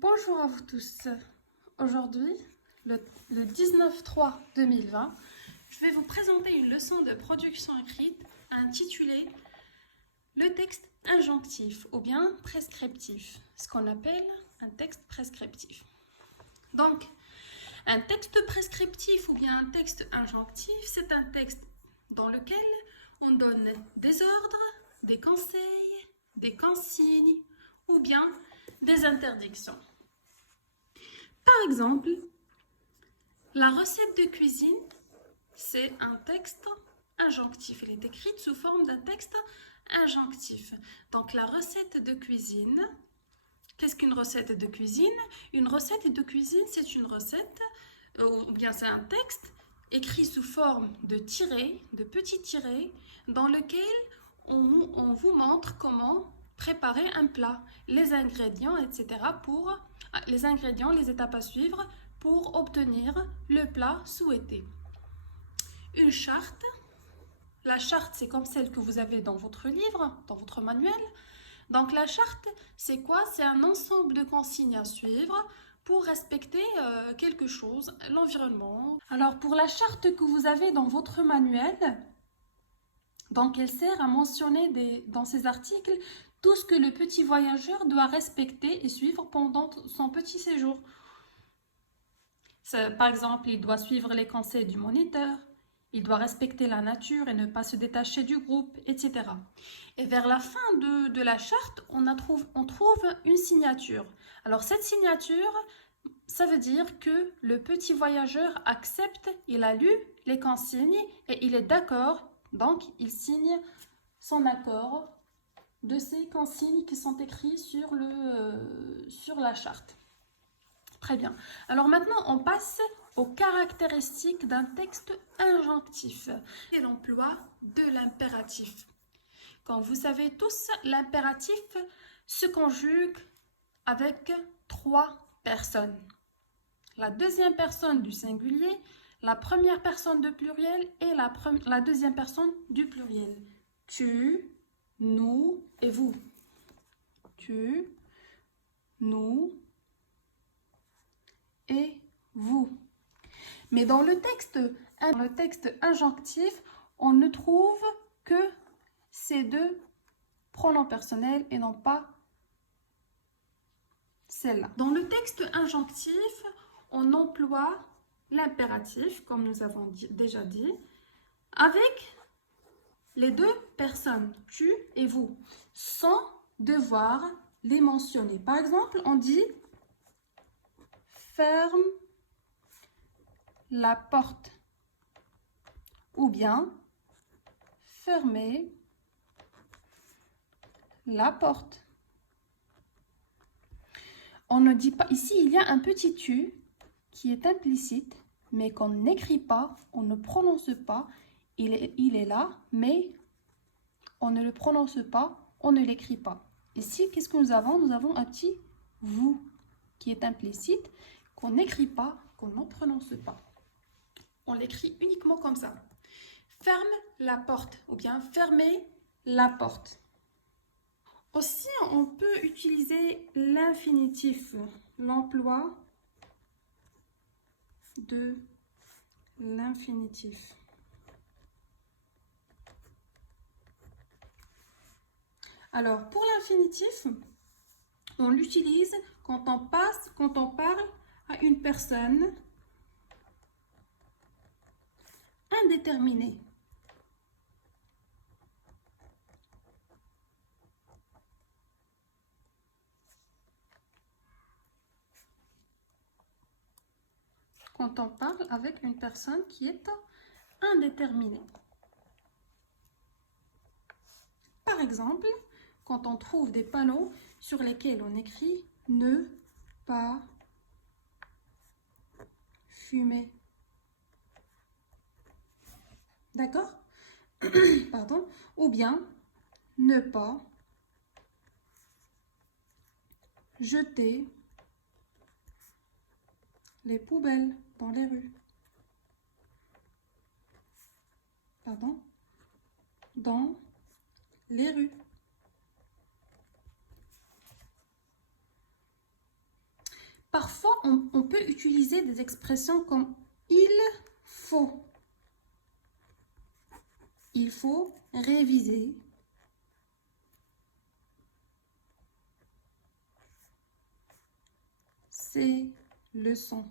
Bonjour à vous tous. Aujourd'hui, le 19/3/2020, je vais vous présenter une leçon de production écrite intitulée le texte injonctif ou bien prescriptif, ce qu'on appelle un texte prescriptif. Donc, un texte prescriptif ou bien un texte injonctif, c'est un texte dans lequel on donne des ordres, des conseils, des consignes ou bien des interdictions. Par exemple, la recette de cuisine, c'est un texte injonctif. Elle est écrite sous forme d'un texte injonctif. Donc la recette de cuisine, qu'est-ce qu'une recette de cuisine? Une recette de cuisine, c'est une recette, ou bien c'est un texte écrit sous forme de tirés, de petits tirés, dans lequel on vous montre comment préparer un plat, les ingrédients, etc. Les ingrédients, les étapes à suivre pour obtenir le plat souhaité. Une charte. La charte, c'est comme celle que vous avez dans votre livre, dans votre manuel. Donc la charte, c'est quoi? C'est un ensemble de consignes à suivre pour respecter quelque chose, l'environnement. Alors pour la charte que vous avez dans votre manuel, donc elle sert à mentionner dans ces articles tout ce que le petit voyageur doit respecter et suivre pendant son petit séjour. Par exemple, il doit suivre les conseils du moniteur, il doit respecter la nature et ne pas se détacher du groupe, etc. Et vers la fin de la charte, on trouve une signature. Alors cette signature, ça veut dire que le petit voyageur accepte, il a lu les consignes et il est d'accord, donc il signe son accord de ces consignes qui sont écrites sur la charte. Très bien. Alors maintenant, on passe aux caractéristiques d'un texte injonctif. C'est l'emploi de l'impératif. Comme vous savez tous, l'impératif se conjugue avec 3 personnes. La deuxième personne du singulier, la première personne du pluriel et la deuxième personne du pluriel. Tu, nous et vous. Tu, nous et vous. Mais dans le texte injonctif, on ne trouve que ces 2 pronoms personnels et non pas celle-là. Dans le texte injonctif, on emploie l'impératif, comme nous avons déjà dit, avec les 2 personnes, tu et vous, sans devoir les mentionner. Par exemple, on dit ferme la porte ou bien fermez la porte. On ne dit pas, ici il y a un petit tu qui est implicite, mais qu'on n'écrit pas, on ne prononce pas, il est là, mais on ne le prononce pas, on ne l'écrit pas. Ici, qu'est-ce que nous avons? Nous avons un petit vous qui est implicite, qu'on n'écrit pas, qu'on ne prononce pas. On l'écrit uniquement comme ça. Ferme la porte ou bien fermez la porte. Aussi, on peut utiliser l'infinitif, l'emploi de l'infinitif. Alors, pour l'infinitif, on l'utilise quand on parle à une personne indéterminée. Quand on parle avec une personne qui est indéterminée. Par exemple, quand on trouve des panneaux sur lesquels on écrit « Ne pas fumer ». D'accord? Pardon. Ou bien « Ne pas jeter les poubelles dans les rues ». Pardon? Dans les rues. Parfois, on peut utiliser des expressions comme il faut. Il faut réviser ces leçons.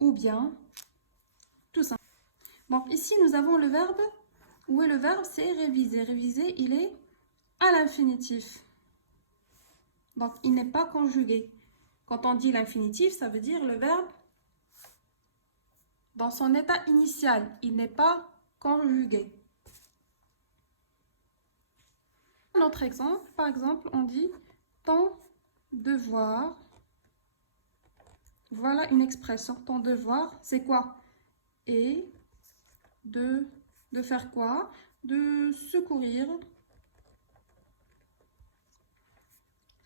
Ou bien, tout simple. Donc ici, nous avons le verbe. Où est le verbe? C'est réviser. Réviser, il est à l'infinitif. Donc, il n'est pas conjugué. Quand on dit l'infinitif, ça veut dire le verbe dans son état initial. Il n'est pas conjugué. Un autre exemple, par exemple, on dit ton devoir. Voilà une expression. Ton devoir, c'est quoi? Et de faire quoi? De secourir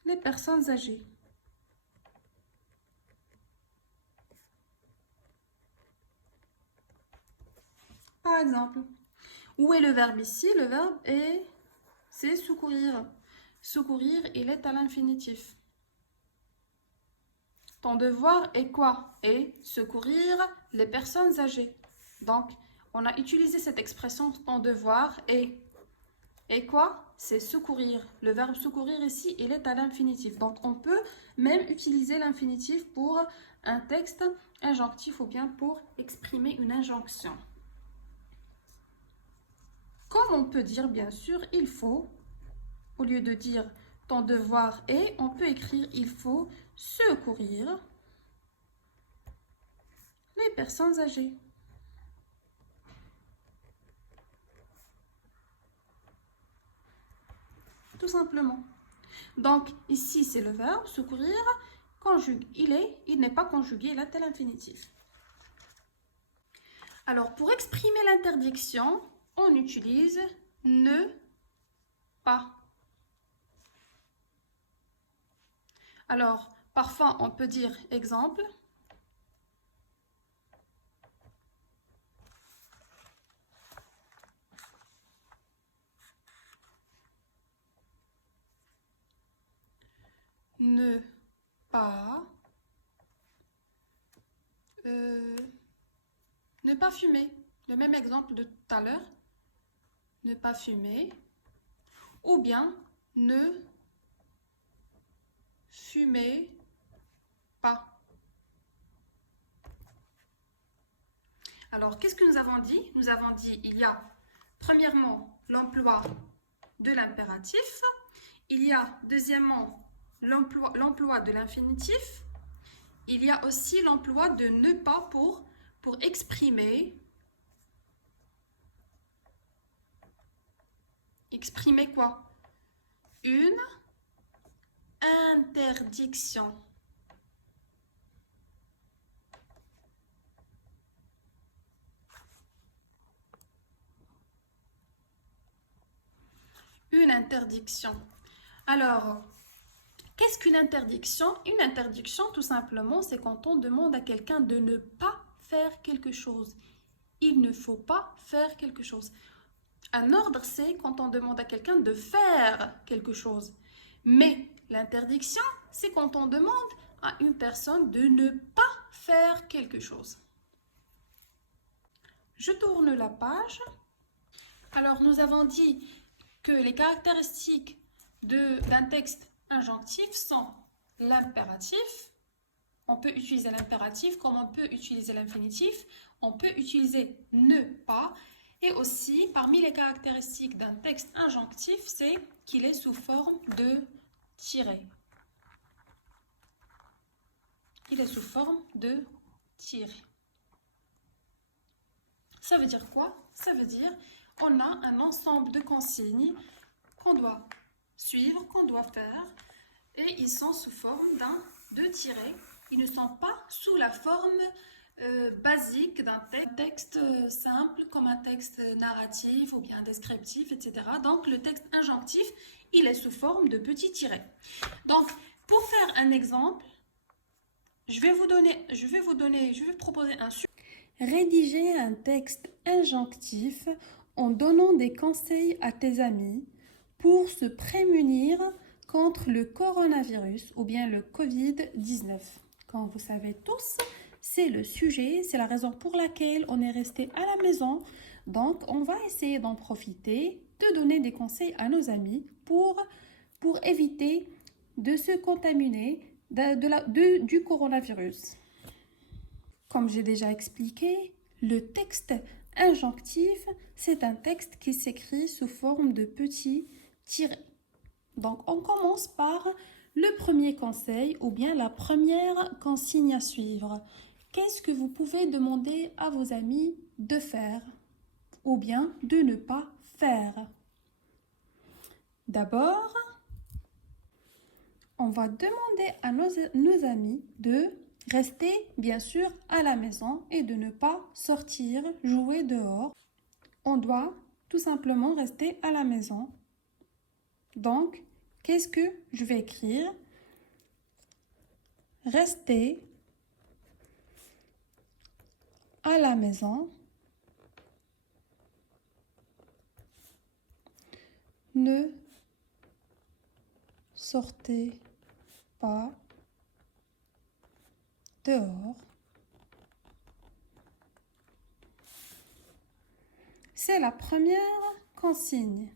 les personnes âgées. Par exemple, où est le verbe ici? Le verbe est, c'est secourir. Secourir, il est à l'infinitif. Ton devoir est quoi? Est secourir les personnes âgées. Donc, on a utilisé cette expression ton devoir est. Et quoi? C'est secourir. Le verbe secourir ici, il est à l'infinitif. Donc, on peut même utiliser l'infinitif pour un texte injonctif ou bien pour exprimer une injonction. Comme on peut dire, bien sûr, il faut, au lieu de dire ton devoir est, on peut écrire il faut secourir les personnes âgées. Tout simplement. Donc, ici, c'est le verbe secourir. Il n'est pas conjugué, il est à l'infinitif. Alors, pour exprimer l'interdiction, on utilise ne pas. Alors, parfois, on peut dire exemple. Ne pas ne pas fumer. Le même exemple de tout à l'heure. Ne pas fumer. Ou bien ne fumer pas. Alors, qu'est-ce que nous avons dit? Nous avons dit il y a premièrement l'emploi de l'impératif. Il y a deuxièmement l'emploi de l'infinitif. Il y a aussi l'emploi de ne pas pour exprimer. Exprimer quoi? Une interdiction. Une interdiction. Alors, qu'est-ce qu'une interdiction? Une interdiction, tout simplement, c'est quand on demande à quelqu'un de ne pas faire quelque chose. Il ne faut pas faire quelque chose. Un ordre, c'est quand on demande à quelqu'un de faire quelque chose. Mais l'interdiction, c'est quand on demande à une personne de ne pas faire quelque chose. Je tourne la page. Alors, nous avons dit que les caractéristiques d'un texte injonctif sont l'impératif. On peut utiliser l'impératif comme on peut utiliser l'infinitif. On peut utiliser ne pas. Et aussi, parmi les caractéristiques d'un texte injonctif, c'est qu'il est sous forme de tiret. Il est sous forme de tiret. Ça veut dire quoi? Ça veut dire qu'on a un ensemble de consignes qu'on doit suivre, qu'on doit faire, et ils sont sous forme de tiret. Ils ne sont pas sous la forme basique d'un texte simple, comme un texte narratif ou bien descriptif, etc. Donc, le texte injonctif, il est sous forme de petits tirets. Donc, pour faire un exemple, je vais proposer un sujet. Rédiger un texte injonctif en donnant des conseils à tes amis pour se prémunir contre le coronavirus ou bien le Covid-19. Comme vous savez tous, c'est le sujet, c'est la raison pour laquelle on est resté à la maison. Donc, on va essayer d'en profiter, de donner des conseils à nos amis pour éviter de se contaminer du coronavirus. Comme j'ai déjà expliqué, le texte injonctif, c'est un texte qui s'écrit sous forme de petits tirets. Donc, on commence par le premier conseil ou bien la première consigne à suivre. Qu'est-ce que vous pouvez demander à vos amis de faire ou bien de ne pas faire? D'abord, on va demander à nos amis de rester bien sûr à la maison et de ne pas sortir, jouer dehors. On doit tout simplement rester à la maison. Donc, qu'est-ce que je vais écrire? Rester à la maison. Ne sortez pas dehors. C'est la première consigne.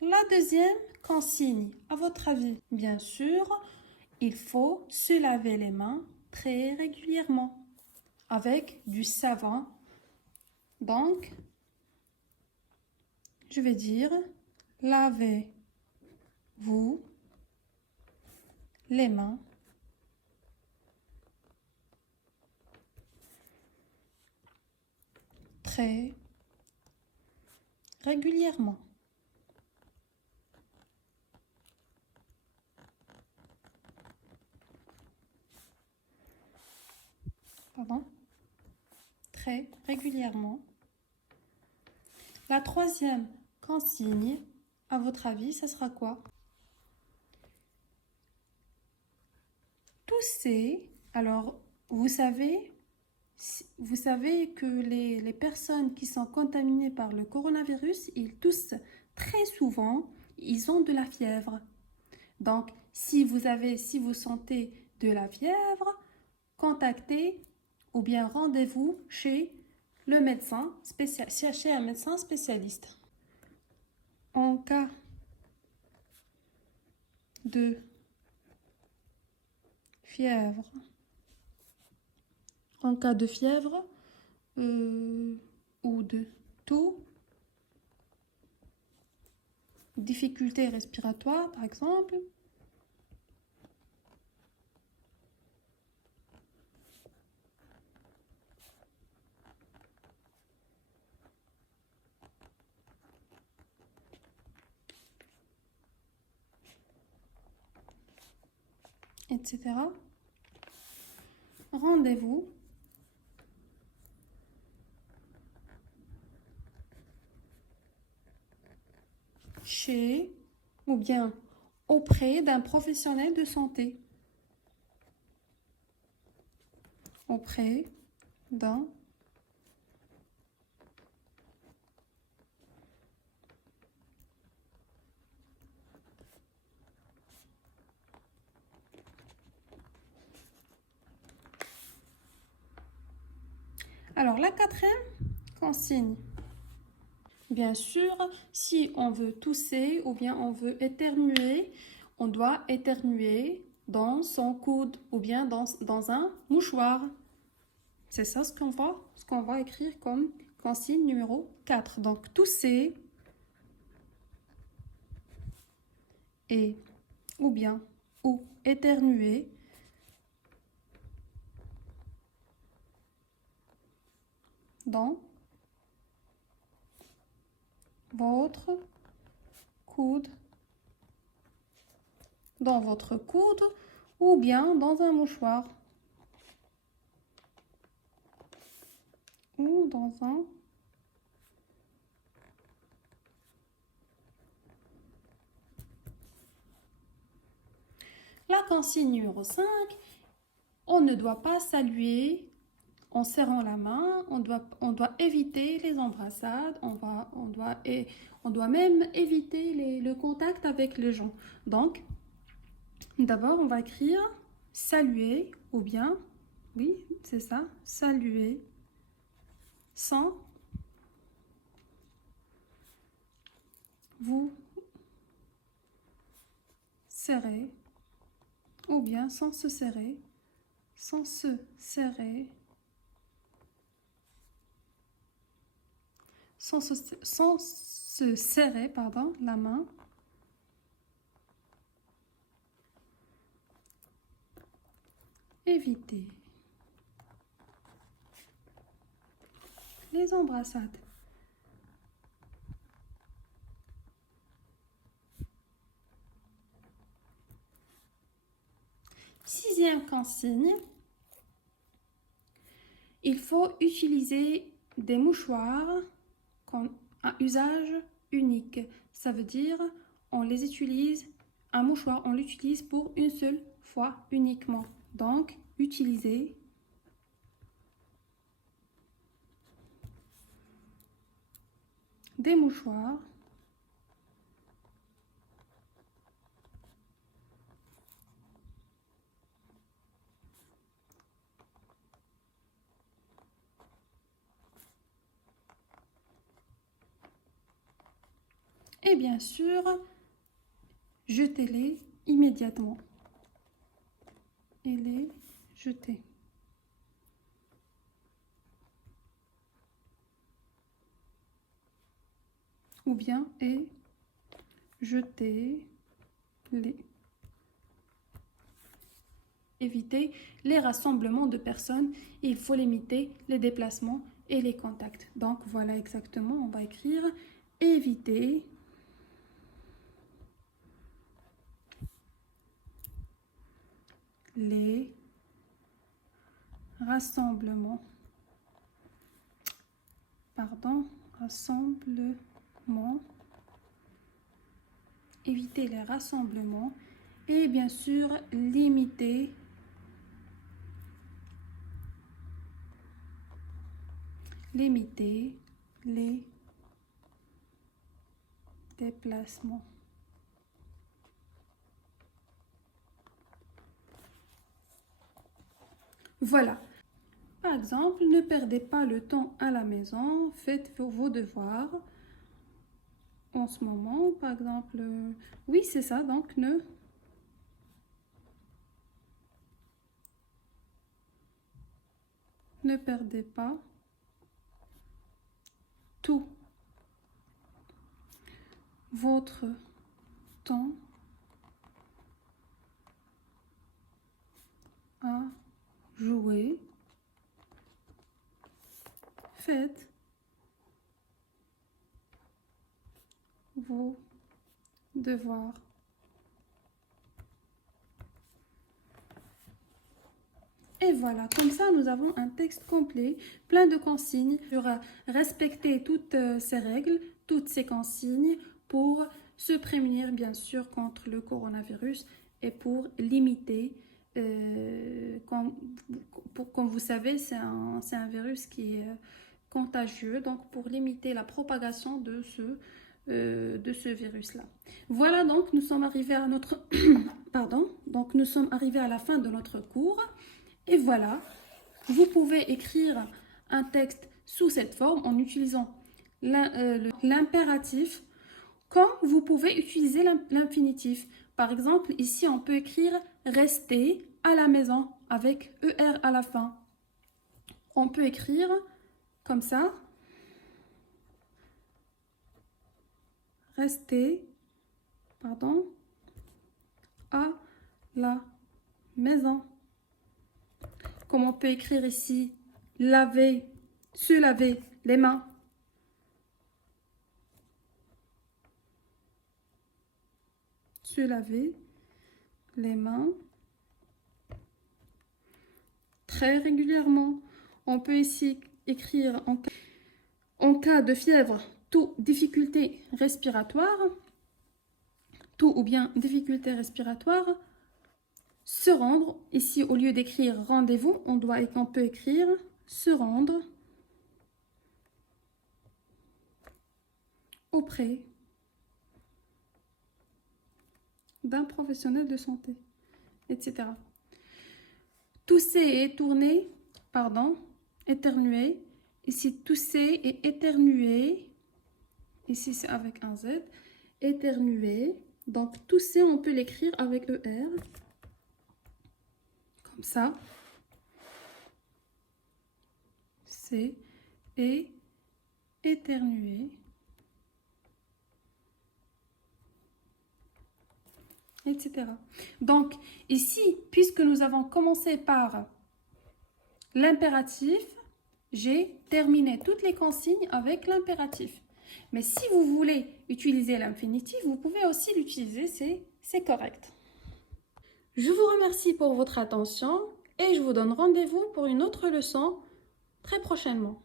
La deuxième consigne, à votre avis, bien sûr, il faut se laver les mains très régulièrement avec du savon. Donc, je vais dire, lavez-vous les mains très régulièrement. Pardon, très régulièrement. La troisième consigne, à votre avis, ça sera quoi? Tousser. Alors, vous savez que les personnes qui sont contaminées par le coronavirus, ils toussent très souvent, ils ont de la fièvre. Donc, si vous sentez de la fièvre, contactez ou bien rendez-vous chez le médecin chez un médecin spécialiste. En cas de fièvre, ou de toux, difficultés respiratoires par exemple, etc. Rendez-vous chez ou bien auprès d'un professionnel de santé. Auprès d'un Alors, la quatrième consigne. Bien sûr, si on veut tousser ou bien on veut éternuer, on doit éternuer dans son coude ou bien dans un mouchoir. C'est ça ce qu'on va écrire comme consigne numéro 4. Donc, tousser ou éternuer dans votre coude, ou bien dans un mouchoir ou dans un La consigne numéro 5, on ne doit pas saluer en serrant la main, on doit éviter les embrassades, on doit même éviter le contact avec les gens. Donc, D'abord, on va écrire saluer ou bien, oui, c'est ça, saluer sans vous serrer ou bien sans se serrer, sans se serrer, sans se serrer, pardon, la main. Éviter les embrassades. Sixième consigne, il faut utiliser des mouchoirs à usage unique. Ça veut dire on les utilise, un mouchoir, on l'utilise pour une seule fois uniquement. Donc, utiliser des mouchoirs et bien sûr, jetez-les immédiatement et les jeter. Ou bien et jeter les. Éviter les rassemblements de personnes, il faut limiter les déplacements et les contacts. Donc voilà exactement, on va écrire éviter les rassemblements. Rassemblements. Éviter les rassemblements et bien sûr limiter les déplacements. Voilà. Par exemple, ne perdez pas le temps à la maison, faites vos devoirs. En ce moment, par exemple, oui, c'est ça, donc ne perdez pas tout votre temps à jouer. Faites vos devoirs. Et voilà, comme ça, nous avons un texte complet, plein de consignes. Il faudra respecter toutes ces règles, toutes ces consignes pour se prémunir, bien sûr, contre le coronavirus et pour limiter, comme vous savez, c'est un virus qui est contagieux, donc pour limiter la propagation de ce virus-là. Voilà, donc nous sommes arrivés à notre pardon, donc nous sommes arrivés à la fin de notre cours. Et voilà, vous pouvez écrire un texte sous cette forme en utilisant l'impératif, comme vous pouvez utiliser l'infinitif. Par exemple, ici, on peut écrire « rester à la maison » avec « er » à la fin. On peut écrire comme ça « rester à la maison ». Comme on peut écrire ici, se laver les mains. Se laver les mains très régulièrement. On peut ici écrire en cas de fièvre, tout difficulté respiratoire, tout ou bien difficulté respiratoire. Se rendre, ici au lieu d'écrire rendez-vous, on peut écrire se rendre auprès d'un professionnel de santé, etc. Tousser et étourner, pardon, éternuer. Ici, tousser et éternuer. Ici, c'est avec un Z. Éternuer. Donc, tousser, on peut l'écrire avec ER. Comme ça. C'est et éternuer. Etc. Donc, ici, puisque nous avons commencé par l'impératif, j'ai terminé toutes les consignes avec l'impératif. Mais si vous voulez utiliser l'infinitif, vous pouvez aussi l'utiliser, c'est correct. Je vous remercie pour votre attention et je vous donne rendez-vous pour une autre leçon très prochainement.